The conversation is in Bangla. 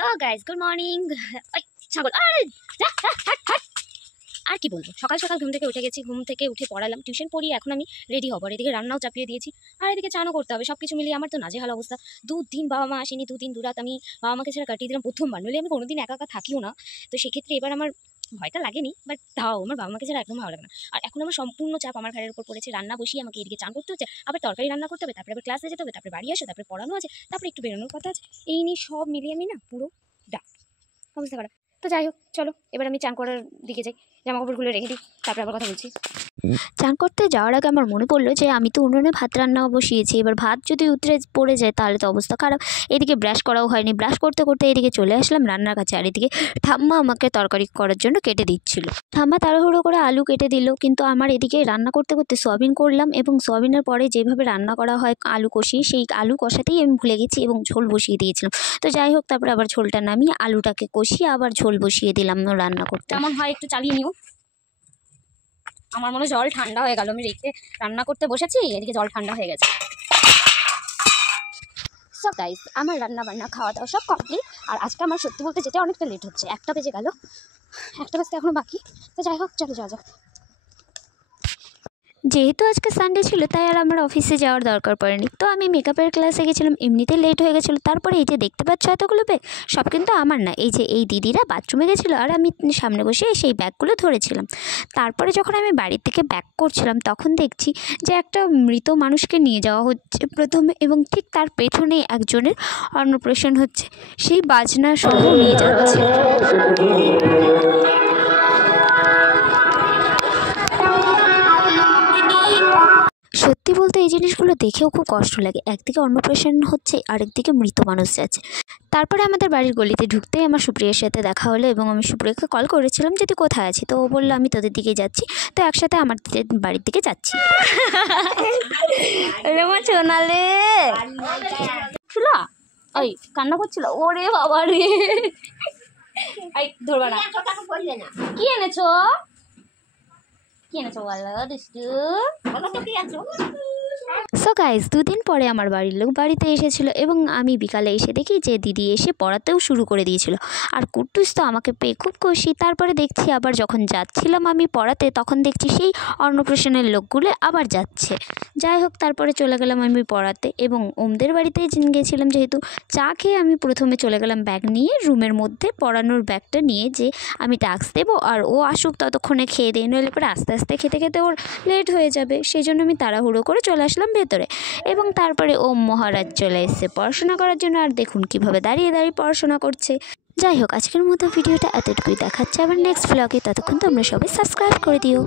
So guys good morning. ছাগল আর কি বলবো, সকাল সকাল ঘুম থেকে উঠে গেছি, ঘুম থেকে উঠে পড়ালাম, টিউশন পড়িয়ে এখন আমি রেডি হবো। আর এদিকে রান্নাও চাপিয়ে দিয়েছি, আর এদিকে চানও করতে হবে। সব কিছু মিলিয়ে আমার তো নাজেহাল অবস্থা। দুদিন বাবা মা আসেনি, দুদিন দুরাত আমি বাবা মাকে ছাড়া কাটিয়ে দিলাম প্রথমবার। নইলে আমি কোনোদিন একা একা থাকিও না, তো সেক্ষেত্রে এবার আমার ভয়টা লাগেনি, বাট তাও আমার বাবা মাকে ছাড়া একদম ভালো লাগে না। আর এখন আমার সম্পূর্ণ চাপ আমার ঘাড়ের উপর পড়েছে। রান্না বসিয়ে আমাকে এদিকে চান করতে হচ্ছে, আবার তরকারি রান্না করতে হবে, তারপরে আবার ক্লাসে যেতে হবে, তারপরে বাড়ি আসে, তারপরে পড়ানো আছে, তারপরে একটু বেরোনোর কথা আছে। এই নিয়ে সব মিলিয়ে আমি না পুরো ডাক অবস্থা খারাপ। তো যাই হোক, চলো এবার আমি চান করার দিকে যাই, জামা কাপড়গুলো রেখে দিই, তারপরে আবার কথা বলছি। চান করতে যাওয়ার আগে আমার মনে পড়লো যে আমি তো উনুনে ভাত রান্না বসিয়েছি, এবার ভাত যদি উতরে পড়ে যায় তাহলে তো অবস্থা খারাপ। এদিকে ব্রাশ করাও হয়নি, ব্রাশ করতে করতে এদিকে চলে আসলাম রান্নার কাছে। আর এদিকে ঠাম্মা আমাকে তরকারি করার জন্য কেটে দিচ্ছিল। ঠাম্মা তাড়াহুড়ো করে আলু কেটে দিল, কিন্তু আমার এদিকে রান্না করতে করতে সয়াবিন করলাম, এবং সয়াবিনের পরে যেভাবে রান্না করা হয় আলু কষিয়ে, সেই আলু কষাতেই আমি ভুলে গেছি এবং ঝোল বসিয়ে দিয়েছিলাম। তো যাই হোক, তারপরে আবার ঝোলটা নামিয়ে আলুটাকে কষিয়ে আবার ঝোল বসিয়ে দিলাম রান্না করতে। এমন হয় একটু চালিয়ে নিও। আমার মনে জল ঠান্ডা হয়ে গেল, আমি রেখে রান্না করতে বসেছি, এদিকে জল ঠান্ডা হয়ে গেছে। সো গাইস, আমার রান্না বান্না খাওয়া দাওয়া সব কমপ্লিট। আর আজকে আমার সত্যি বলতে যেটা অনেকটা লেট হচ্ছে, 1টা বেজে গেল, 1টা বাজতে এখনো বাকি। তো যাই হোক, চলো যাওয়া যাক। যেহেতু আজকে সানডে ছিল তাই আর আমার অফিসে যাওয়ার দরকার পড়েনি, তো আমি মেকআপের ক্লাসে গেছিলাম, এমনিতে লেট হয়ে গেছিলো। তারপরে এই যে দেখতে পাচ্ছ এতগুলো ব্যাগ, সব কিন্তু আমার না, এই যে এই দিদিরা বাথরুমে গেছিলো আর আমি সামনে বসে সেই ব্যাগগুলো ধরেছিলাম। তারপরে যখন আমি বাড়ির থেকে ব্যাক করছিলাম তখন দেখছি যে একটা মৃত মানুষকে নিয়ে যাওয়া হচ্ছে প্রথমে, এবং ঠিক তার পেছনেই একজনের অন্নপ্রাশন হচ্ছে, সেই বাজনা সহ নিয়ে যাচ্ছে। সত্যি বলতে এই জিনিসগুলো দেখেও খুব কষ্ট লাগে। একদিকে অন্নপ্রাশন হচ্ছে, আরেকদিকে মৃত মানুষ যাচ্ছে। তারপরে আমাদের বাড়ির গলিতে ঢুকতেই আমার সুপ্রিয়ার সাথে দেখা হলো, এবং আমি সুপ্রিয়াকে কল করেছিলাম যে তুই কোথায় আছি, তো ও বললো আমি তোদের দিকে যাচ্ছি, তো একসাথে আমার বাড়ির দিকে যাচ্ছি। সোনালে ওই কান্না করছিল, ওরে বাবা রে, ধরবা না। কি এনেছো? কি এনেছো বলো দুষ্টু? সো গাইস, 2 দিন পরে আমার বাড়ির লোক বাড়িতে এসেছিল, এবং আমি বিকালে এসে দেখি যে দিদি এসে পড়াতেও শুরু করে দিয়েছিল। আর কুট্টুস তো আমাকে পেয়ে খুব খুশি। তারপরে দেখছি আবার যখন যাচ্ছিলাম আমি পড়াতে, তখন দেখছি সেই অন্নপ্রাশনের লোকগুলো আবার যাচ্ছে। যাই হোক, তারপরে চলে গেলাম আমি পড়াতে, এবং ওমদের বাড়িতেই গেছিলাম যেহেতু। চা খেয়ে আমি প্রথমে চলে গেলাম ব্যাগ নিয়ে রুমের মধ্যে, পড়ানোর ব্যাগটা নিয়ে, যে আমি টাস্ক দেবো আর ও আসুক ততক্ষণে খেয়ে দিই, নইলে পরে আস্তে আস্তে খেতে খেতে ওর লেট হয়ে যাবে। সেই জন্য আমি তাড়াহুড়ো করে চলে আসলাম ভেতরে, এবং তারপরে ও মহারাজ চলে এসেছে পড়াশোনা করার জন্য। আর দেখুন কিভাবে দাঁড়িয়ে দাঁড়িয়ে পড়াশোনা করছে। যাই হোক, আজকের মতো ভিডিওটা এতটুকুই, দেখাচ্ছে আবার নেক্সট ব্লগে। ততক্ষণ তোমরা সবাই সাবস্ক্রাইব করে দিও।